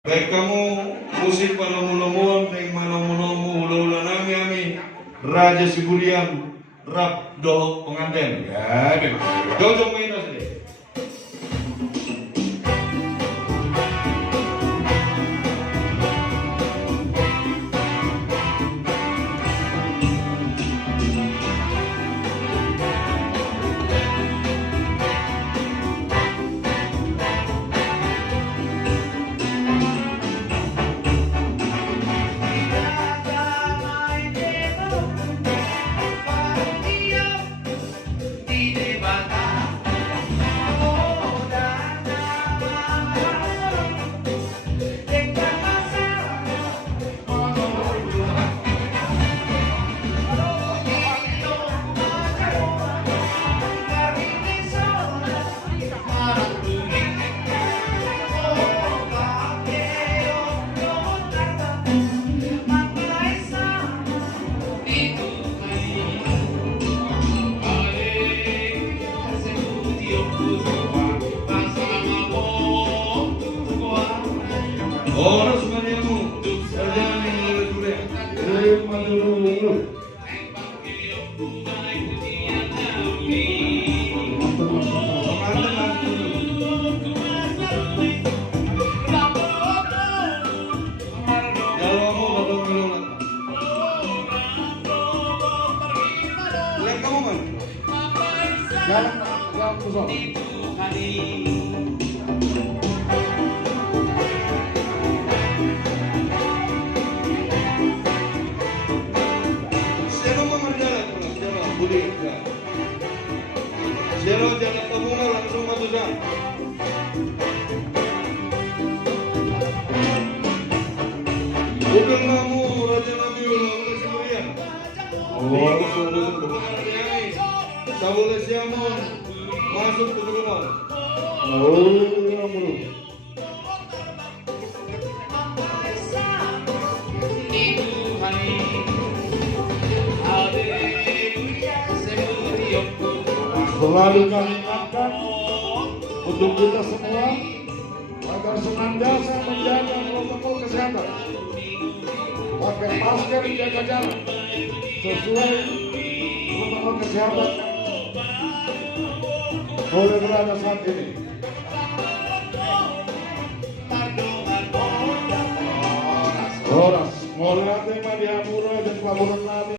Baik kamu musik panamu-namuan neng manamu-namu hula-hula nami Raja Sibulian rap do pengantin ya jojo main asli. Oras maniamu, sarjana yang lebih dulu. Zero jangan pemula langsung matusan. Bukan kamu Raja Nabi Raja Sibulian. Sabule siamon masuk ke rumah. Selalu kami ingatkan untuk kita semua agar senantiasa menjaga protokol kesehatan, pakai masker, jaga jarak sesuai protokol kesehatan boleh berada saat ini. Horas, mulai tema di Amura dan pelabuhan Nabi.